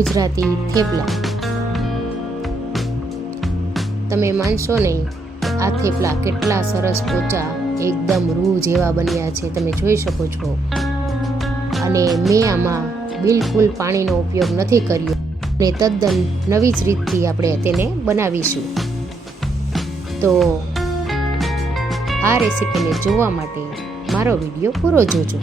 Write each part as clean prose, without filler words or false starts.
ગુજરાતી થેપલા. તમે માનશો નહીં, આ થેપલા કેટલા સરસ પોચા એકદમ રૂ જેવા બન્યા છે, તમે જોઈ શકો છો. અને મેં આમાં બિલકુલ પાણીનો ઉપયોગ નથી કર્યો અને તદ્દન નવી જ રીતથી આપણે તેને બનાવીશું. તો આ રેસીપીને જોવા માટે મારો વિડીયો પૂરો જોજો.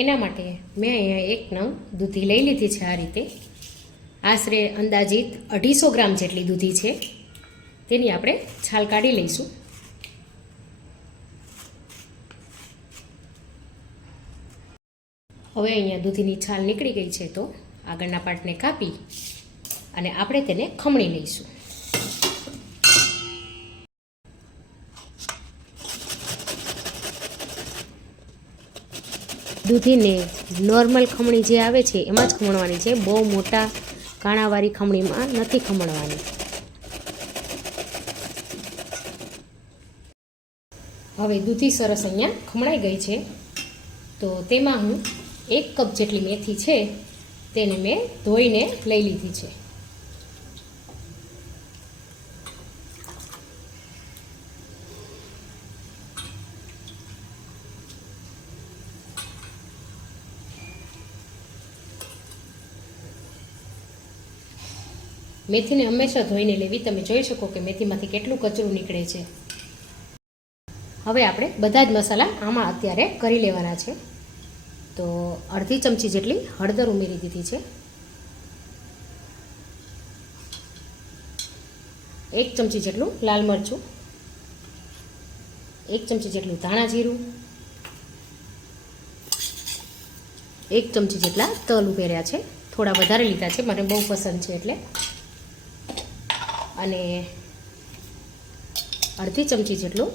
એના માટે મેં અહીંયા એક નંગ દૂધી લઈ લીધી છે. આ રીતે આશરે અંદાજિત 250 ગ્રામ જેટલી દૂધી છે. તેની આપણે છાલ કાઢી લઈશું. હવે અહીંયા દૂધીની છાલ નીકળી ગઈ છે, તો આગળના પાર્ટને કાપી અને આપણે તેને ખમણી લઈશું. દૂધીને નોર્મલ ખમણી જે આવે છે એમાં જ ખમણવાની છે, બહુ મોટા કાણાવાળી ખમણીમાં નથી ખમણવાની. હવે દૂધી સરસ અહીંયા ખમણાઈ ગઈ છે, તો તેમાં હું 1 કપ જેટલી મેથી છે તેને મેં ધોઈને લઈ લીધી છે. મેથીને હંમેશા ધોઈને લેવી. તમે જોઈ શકો કે મેથીમાંથી કેટલું કચરું નીકળે છે. હવે આપણે બધા જ મસાલા આમાં અત્યારે કરી લેવાના છે. તો અડધી ચમચી જેટલી હળદર ઉમેરી દીધી છે. 1 ચમચી જેટલું લાલ મરચું, 1 ચમચી જેટલું ધાણા જીરું, 1 ચમચી જેટલા તલ ઉમેર્યા છે. થોડા વધારે લીધા છે, મને બહુ પસંદ છે એટલે. અને અડધી ચમચી જેટલું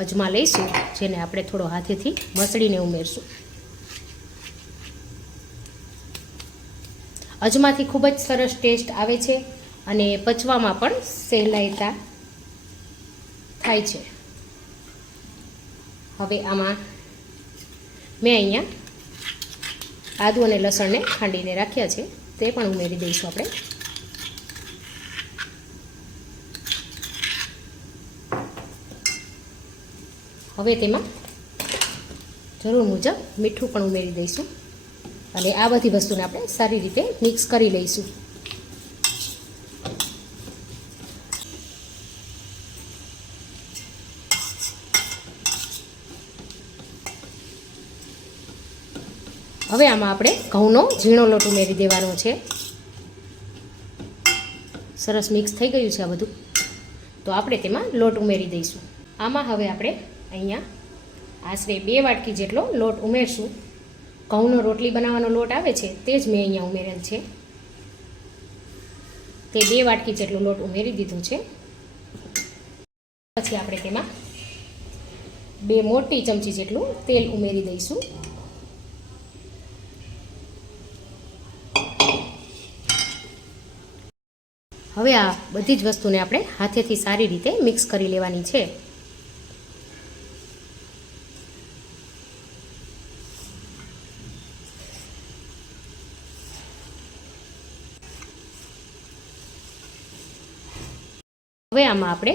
અજમા લઈશું, જેને આપણે થોડો હાથેથી મસળીને ઉમેરશું. અજમાથી ખૂબ જ સરસ ટેસ્ટ આવે છે અને પચવામાં પણ સહેલાઈતા થાય છે. હવે આમાં મેં અહીંયા આદુ અને લસણને ખાંડીને રાખ્યા છે, તે પણ ઉમેરી દઈશું આપણે. હવે તેમાં જરૂર મુજબ મીઠું પણ ઉમેરી દઈશું અને આ બધી વસ્તુને આપણે સારી રીતે મિક્સ કરી લઈશું. હવે આમાં આપણે ઘઉંનો ઝીણો લોટ ઉમેરી દેવાનો છે. સરસ મિક્સ થઈ ગયું છે આ બધું, તો આપણે તેમાં લોટ ઉમેરી દઈશું. આમાં હવે આપણે અહીંયા આશરે 2 વાટકી જેટલો લોટ ઉમેરશું. ઘઉંનો રોટલી બનાવવાનો લોટ આવે છે તે જ મેં અહીંયા ઉમેરેલ છે. તે 2 વાટકી જેટલો લોટ ઉમેરી દીધો છે. પછી આપણે તેમાં 2 મોટી ચમચી જેટલું તેલ ઉમેરી દઈશું. હવે આ બધી જ વસ્તુને આપણે હાથેથી સારી રીતે મિક્સ કરી લેવાની છે. હવે આમાં આપણે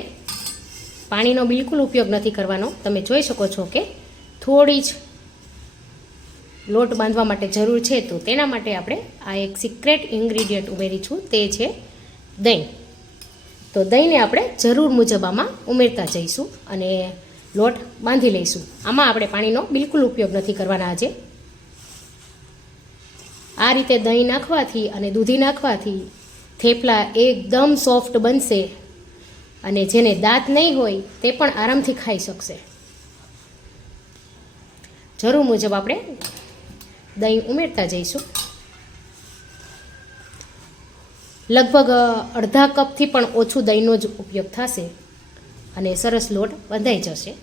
પાણીનો બિલકુલ ઉપયોગ નથી કરવાનો. તમે જોઈ શકો છો કે થોડી જ લોટ બાંધવા માટે જરૂર છે, તો તેના માટે આપણે આ એક સિક્રેટ ઇન્ગ્રીડિયન્ટ ઉમેરી છું, તે છે દહીં. તો દહીંને આપણે જરૂર મુજબ આમાં ઉમેરતા જઈશું અને લોટ બાંધી લઈશું. આમાં આપણે પાણીનો બિલકુલ ઉપયોગ નથી કરવાના આજે. આ રીતે દહીં નાખવાથી અને દૂધી નાખવાથી થેપલા એકદમ સોફ્ટ બનશે અને જેને દાંત નહીં હોય તે પણ આરામથી ખાઈ શકશે. જરૂર મુજબ આપણે દહીં ઉમેરતા જઈશું. લગભગ અડધા કપથી પણ ઓછું દહીંનો જ ઉપયોગ થશે અને સરસ લોટ બંધાઈ જશે.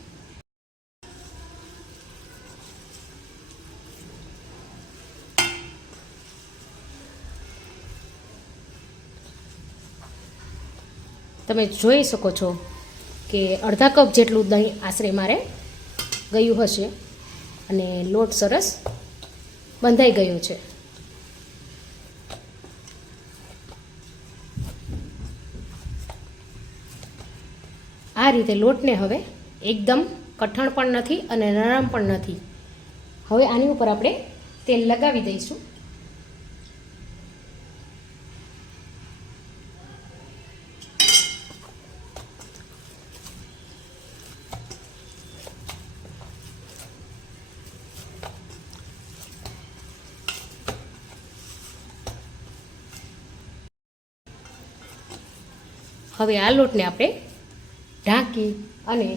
તમે જોઈ શકો છો કે અડધા કપ જેટલું દહીં આશરે મારે ગયું હશે અને લોટ સરસ બંધાઈ ગયો છે. આ રીતે લોટને હવે એકદમ કઠણ પણ નથી અને નરમ પણ નથી. હવે આની ઉપર આપણે તેલ લગાવી દઈશું. હવે આ લોટને આપણે ઢાંકી અને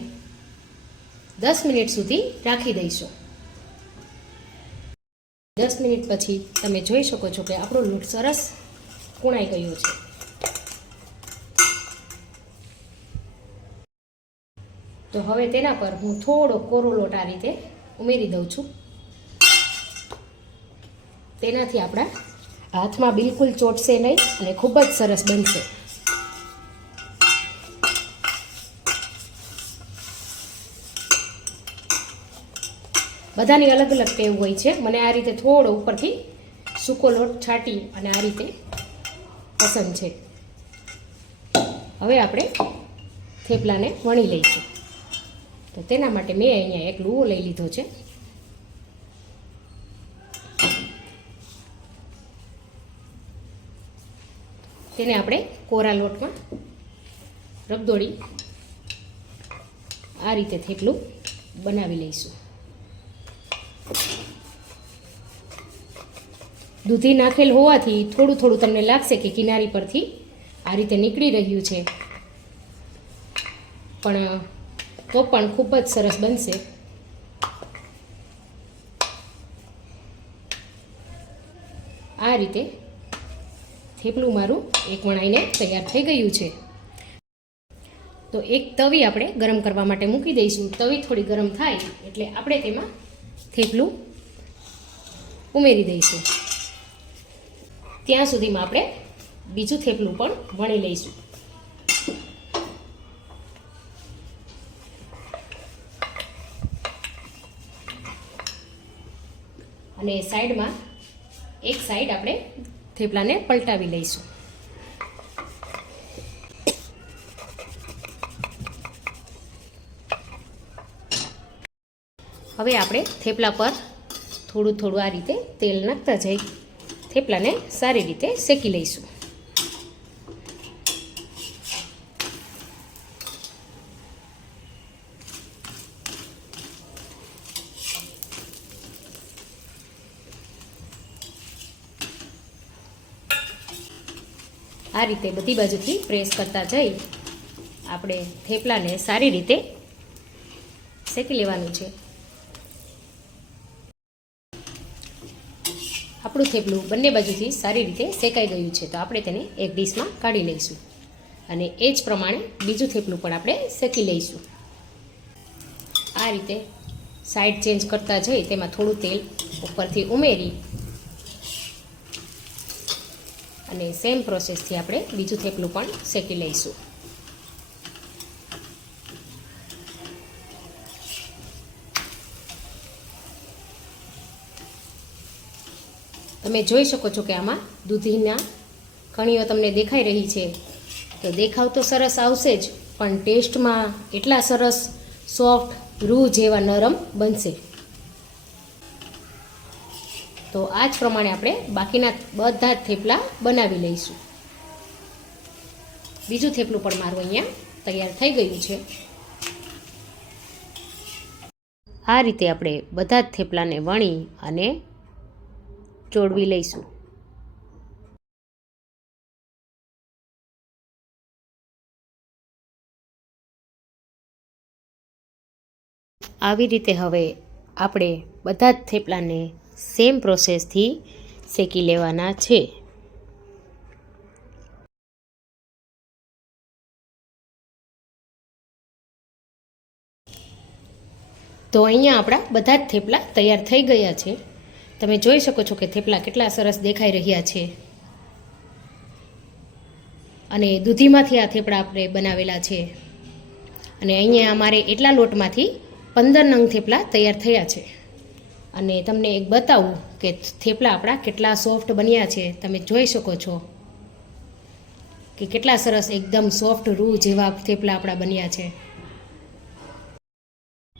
10 મિનિટ સુધી રાખી દઈશું. 10 મિનિટ પછી તમે જોઈ શકો છો કે આપણો લોટ સરસ કૂણાઈ ગયો છે. તો હવે તેના પર હું થોડો કોરો લોટ આ રીતે ઉમેરી દઉં છું. તેનાથી આપણા હાથમાં બિલકુલ ચોટશે નહીં અને ખૂબ જ સરસ બનશે. બધાની અલગ અલગ ટેવ હોય છે. મને આ રીતે થોડો ઉપરથી સૂકો લોટ છાંટી અને આ રીતે પસંદ છે. હવે આપણે થેપલાને વણી લઈશું. તો તેના માટે મેં અહીંયા એક લુવો લઈ લીધો છે. તેને આપણે કોરા લોટમાં રગદોળી આ રીતે થેપલું બનાવી લઈશું. દૂધી નાખેલ હોવાથી થોડું થોડું તમને લાગશે કે કિનારી પરથી આ રીતે નીકળી રહ્યું છે, પણ તો પણ ખૂબ જ સરસ બનશે. આ રીતે થેપલું મારું એક વણાઈને તૈયાર થઈ ગયું છે. તો એક તવી આપણે ગરમ કરવા માટે મૂકી દઈશું. તવી થોડી ગરમ થાય એટલે આપણે તેમાં થેપલું ઉમેરી દઈશું. ત્યાં સુધીમાં આપણે બીજું થેપલું પણ વણી લઈશું. અને સાઈડમાં એક સાઈડ આપણે થેપલાને પલટાવી લઈશું. હવે આપણે થેપલા પર થોડું થોડું આ રીતે તેલ નાખતા જઈ થેપલાને સારી રીતે શેકી લઈશું. આ રીતે બધી બાજુથી પ્રેસ કરતા જઈ આપણે થેપલાને સારી રીતે શેકી લેવાનું છે. આપણું થેપલું બંને બાજુથી સારી રીતે શેકાઈ ગયું છે. તો આપણે તેને એક ડીશમાં કાઢી લઈશું અને એ જ પ્રમાણે બીજું થેપલું પણ આપણે શેકી લઈશું. આ રીતે સાઈડ ચેન્જ કરતા જઈ તેમાં થોડું તેલ ઉપરથી ઉમેરી અને સેમ પ્રોસેસથી આપણે બીજું થેપલું પણ શેકી લઈશું. તમે જોઈ શકો છો કે આમાં દૂધીના કણીઓ તમને દેખાઈ રહી છે. તો દેખાવ તો સરસ આવશે જ, પણ ટેસ્ટમાં એટલા સરસ સોફ્ટ રૂ જેવા નરમ બનશે. તો આ જ પ્રમાણે આપણે બાકીના બધા જ થેપલા બનાવી લઈશું. બીજું થેપલું પણ મારું અહીંયા તૈયાર થઈ ગયું છે. આ રીતે આપણે બધા જ થેપલાને વણી અને ચોળવી લઈશું. આવી રીતે હવે આપણે બધા જ થેપલાને સેમ પ્રોસેસથી શેકી લેવાના છે. તો અહીંયા આપણા બધા જ થેપલા તૈયાર થઈ ગયા છે. તમે જોઈ શકો છો કે થેપલા કેટલા સરસ દેખાઈ રહ્યા છે. અને દૂધીમાંથી આ થેપલા આપણે બનાવેલા છે. અને અહીંયા અમારે એટલા લોટમાંથી 15 નંગ થેપલા તૈયાર થયા છે. અને તમને એક બતાવું કે થેપલા આપણા કેટલા સોફ્ટ બન્યા છે. તમે જોઈ શકો છો કે કેટલા સરસ એકદમ સોફ્ટ રૂ જેવા થેપલા આપણા બન્યા છે.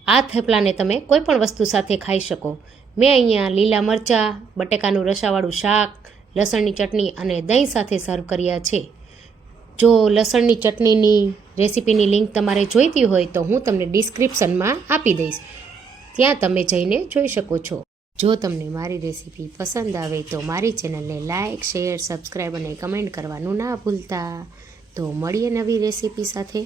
આ થેપલાને તમે કોઈ પણ વસ્તુ સાથે ખાઈ શકો. મેં અહીંયા લીલા મરચાં, બટેકાનું રસાવાળું શાક, લસણની ચટણી અને દહીં સાથે સર્વ કર્યા છે. જો લસણની ચટણીની રેસીપીની લિંક તમારે જોઈતી હોય તો હું તમને ડિસ્ક્રિપ્શનમાં આપી દઈશ, ત્યાં તમે જઈને જોઈ શકો છો. જો તમને મારી રેસીપી પસંદ આવે તો મારી ચેનલને લાઇક, શેર, સબસ્ક્રાઈબ અને કમેન્ટ કરવાનું ના ભૂલતા. તો મળીએ નવી રેસીપી સાથે.